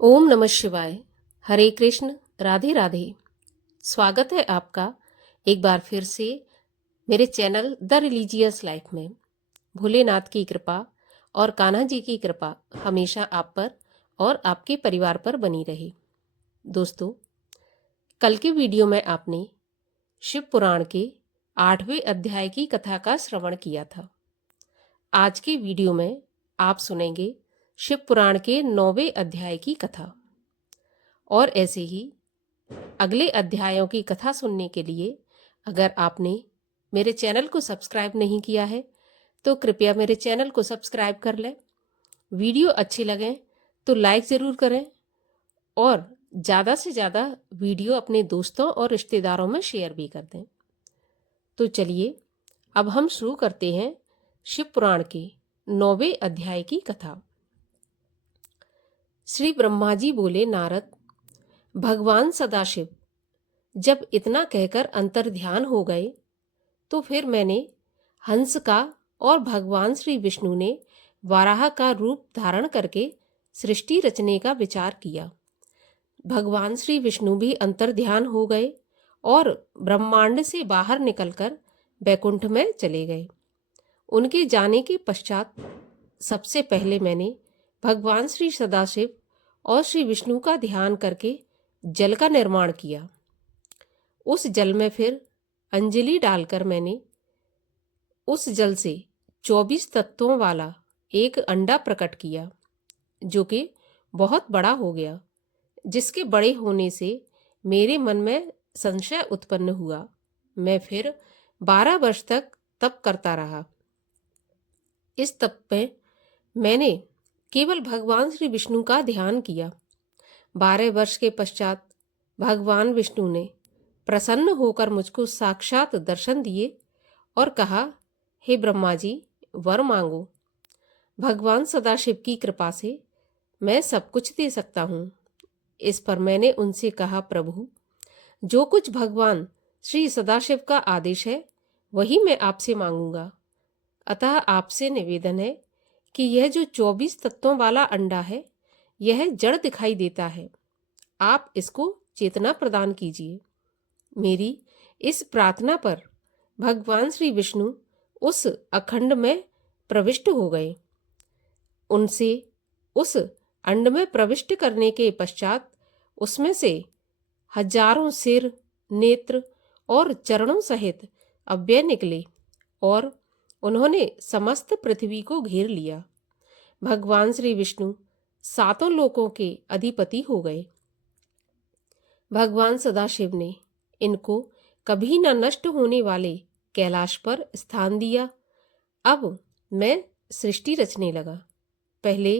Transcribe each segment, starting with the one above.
ओम नमः शिवाय। हरे कृष्ण। राधे राधे। स्वागत है आपका एक बार फिर से मेरे चैनल द रिलीजियस लाइफ में। भोलेनाथ की कृपा और कान्हा जी की कृपा हमेशा आप पर और आपके परिवार पर बनी रहे। दोस्तों, कल के वीडियो में आपने शिव पुराण के 8वें अध्याय की कथा का श्रवण किया था। आज के वीडियो में आप सुनेंगे शिव पुराण के 9वें अध्याय की कथा। और ऐसे ही अगले अध्यायों की कथा सुनने के लिए अगर आपने मेरे चैनल को सब्सक्राइब नहीं किया है तो कृपया मेरे चैनल को सब्सक्राइब कर लें। वीडियो अच्छी लगे तो लाइक ज़रूर करें और ज़्यादा से ज़्यादा वीडियो अपने दोस्तों और रिश्तेदारों में शेयर भी कर दें। तो चलिए अब हम शुरू करते हैं शिव पुराण के 9वें अध्याय की कथा। श्री ब्रह्मा जी बोले, नारद, भगवान सदाशिव जब इतना कहकर अंतर्ध्यान हो गए तो फिर मैंने हंस का और भगवान श्री विष्णु ने वाराह का रूप धारण करके सृष्टि रचने का विचार किया। भगवान श्री विष्णु भी अंतर्ध्यान हो गए और ब्रह्मांड से बाहर निकलकर बैकुंठ में चले गए। उनके जाने के पश्चात सबसे पहले मैंने भगवान श्री सदाशिव और श्री विष्णु का ध्यान करके जल का निर्माण किया। उस जल में फिर अंजलि डालकर मैंने उस जल से 24 तत्वों वाला एक अंडा प्रकट किया, जो कि बहुत बड़ा हो गया, जिसके बड़े होने से मेरे मन में संशय उत्पन्न हुआ। मैं फिर 12 वर्ष तक तप करता रहा। इस तप में मैंने केवल भगवान श्री विष्णु का ध्यान किया। 12 वर्ष के पश्चात भगवान विष्णु ने प्रसन्न होकर मुझको साक्षात दर्शन दिए और कहा, हे ब्रह्मा जी, वर मांगो। भगवान सदाशिव की कृपा से मैं सब कुछ दे सकता हूँ। इस पर मैंने उनसे कहा, प्रभु, जो कुछ भगवान श्री सदाशिव का आदेश है वही मैं आपसे मांगूंगा। अतः आपसे निवेदन है कि यह जो 24 तत्वों वाला अंडा है यह जड़ दिखाई देता है, आप इसको चेतना प्रदान कीजिए। मेरी इस प्रार्थना पर भगवान श्री विष्णु उस अखंड में प्रविष्ट हो गए। उनसे उस अंड में प्रविष्ट करने के पश्चात उसमें से हजारों सिर, नेत्र और चरणों सहित अव्यय निकले और उन्होंने समस्त पृथ्वी को घेर लिया। भगवान श्री विष्णु 7 लोकों के अधिपति हो गए। भगवान सदाशिव ने इनको कभी न नष्ट होने वाले कैलाश पर स्थान दिया। अब मैं सृष्टि रचने लगा। पहले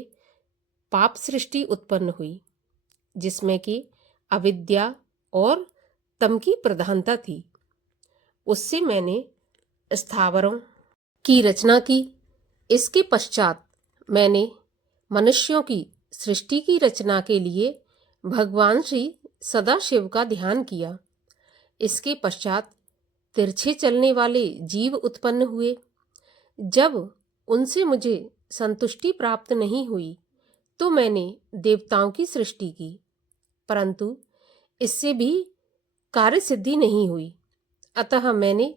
पाप सृष्टि उत्पन्न हुई, जिसमें कि अविद्या और तम की प्रधानता थी। उससे मैंने स्थावरों की रचना की। इसके पश्चात मैंने मनुष्यों की सृष्टि की रचना के लिए भगवान श्री सदाशिव का ध्यान किया। इसके पश्चात तिरछे चलने वाले जीव उत्पन्न हुए। जब उनसे मुझे संतुष्टि प्राप्त नहीं हुई तो मैंने देवताओं की सृष्टि की, परंतु इससे भी कार्य सिद्धि नहीं हुई। अतः मैंने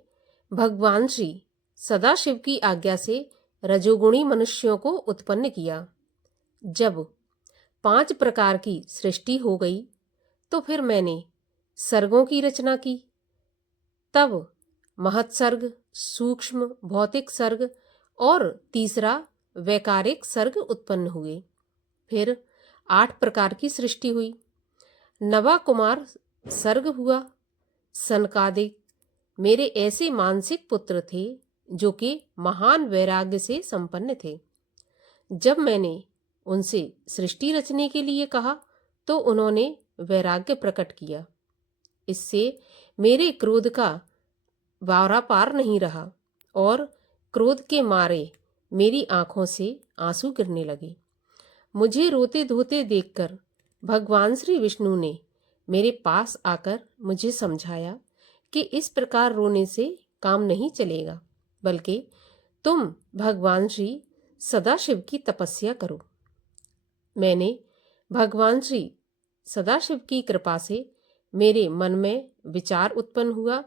भगवान श्री सदाशिव की आज्ञा से रजोगुणी मनुष्यों को उत्पन्न किया। जब 5 प्रकार की सृष्टि हो गई तो फिर मैंने सर्गों की रचना की। तब महत्सर्ग, सूक्ष्म भौतिक सर्ग और तीसरा वैकारिक सर्ग उत्पन्न हुए। फिर 8 प्रकार की सृष्टि हुई। नवा कुमार सर्ग हुआ। सनकादिक मेरे ऐसे मानसिक पुत्र थे जो कि महान वैराग्य से संपन्न थे। जब मैंने उनसे सृष्टि रचने के लिए कहा तो उन्होंने वैराग्य प्रकट किया। इससे मेरे क्रोध का वारा पार नहीं रहा और क्रोध के मारे मेरी आंखों से आंसू गिरने लगे। मुझे रोते धोते देखकर भगवान श्री विष्णु ने मेरे पास आकर मुझे समझाया कि इस प्रकार रोने से काम नहीं चलेगा, बल्कि तुम भगवान श्री सदाशिव की तपस्या करो। मैंने भगवान श्री सदाशिव की कृपा से मेरे मन में विचार उत्पन्न हुआ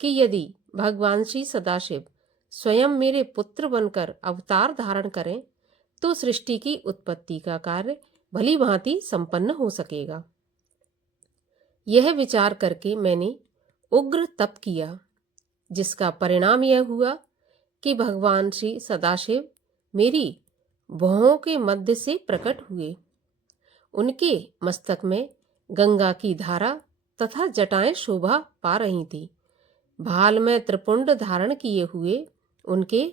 कि यदि भगवान श्री सदाशिव स्वयं मेरे पुत्र बनकर अवतार धारण करें तो सृष्टि की उत्पत्ति का कार्य भली भांति संपन्न हो सकेगा। यह विचार करके मैंने उग्र तप किया, जिसका परिणाम यह हुआ कि भगवान श्री सदाशिव मेरी भौहों के मध्य से प्रकट हुए। उनके मस्तक में गंगा की धारा तथा जटाएं शोभा पा रही थी। भाल में त्रिपुंड धारण किए हुए उनके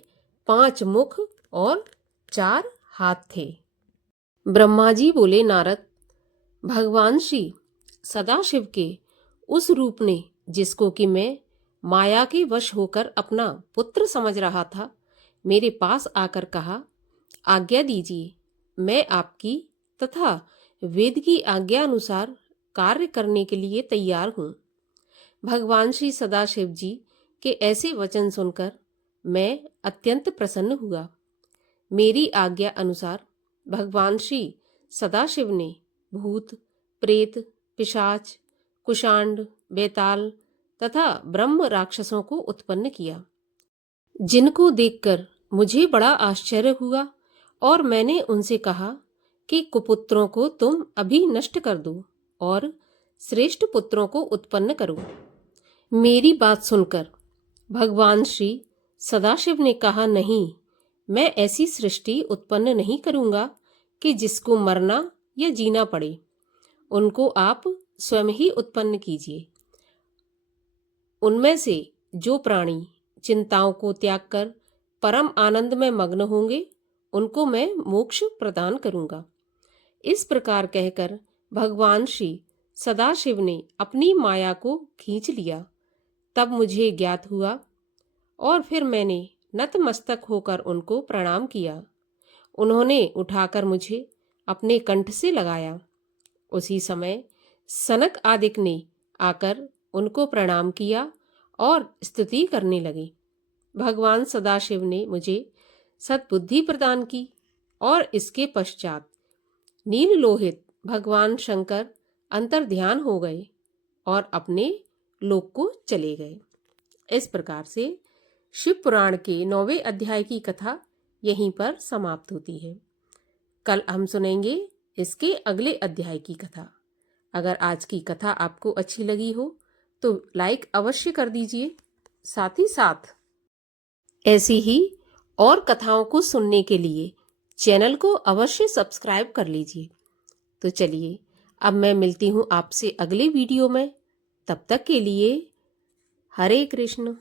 5 मुख और 4 हाथ थे। ब्रह्मा जी बोले, नारद, भगवान श्री सदाशिव के उस रूप ने, जिसको कि मैं माया के वश होकर अपना पुत्र समझ रहा था, मेरे पास आकर कहा, आज्ञा दीजिए, मैं आपकी तथा वेद की आज्ञा अनुसार कार्य करने के लिए तैयार हूँ। भगवान श्री सदाशिव जी के ऐसे वचन सुनकर मैं अत्यंत प्रसन्न हुआ। मेरी आज्ञा अनुसार भगवान श्री सदाशिव ने भूत, प्रेत, पिशाच, कुशांड, बेताल तथा ब्रह्म राक्षसों को उत्पन्न किया, जिनको देखकर मुझे बड़ा आश्चर्य हुआ और मैंने उनसे कहा कि कुपुत्रों को तुम अभी नष्ट कर दो और श्रेष्ठ पुत्रों को उत्पन्न करो। मेरी बात सुनकर भगवान श्री सदाशिव ने कहा, नहीं, मैं ऐसी सृष्टि उत्पन्न नहीं करूंगा कि जिसको मरना या जीना पड़े। उनको आप स्वयं ही उत्पन्न कीजिए। उनमें से जो प्राणी चिंताओं को त्याग कर परम आनंद में मग्न होंगे, उनको मैं मोक्ष प्रदान करूंगा। इस प्रकार कहकर भगवान श्री सदाशिव ने अपनी माया को खींच लिया। तब मुझे ज्ञात हुआ और फिर मैंने नतमस्तक होकर उनको प्रणाम किया। उन्होंने उठाकर मुझे अपने कंठ से लगाया। उसी समय सनक आदिक ने आकर उनको प्रणाम किया और स्तुति करने लगे। भगवान सदाशिव ने मुझे सद्बुद्धि प्रदान की और इसके पश्चात नील लोहित भगवान शंकर अंतर्ध्यान हो गए और अपने लोक को चले गए। इस प्रकार से शिव पुराण के 9वें अध्याय की कथा यहीं पर समाप्त होती है। कल हम सुनेंगे इसके अगले अध्याय की कथा। अगर आज की कथा आपको अच्छी लगी हो तो लाइक अवश्य कर दीजिए। साथ ही साथ ऐसी ही और कथाओं को सुनने के लिए चैनल को अवश्य सब्सक्राइब कर लीजिए। तो चलिए, अब मैं मिलती हूँ आपसे अगले वीडियो में। तब तक के लिए हरे कृष्ण।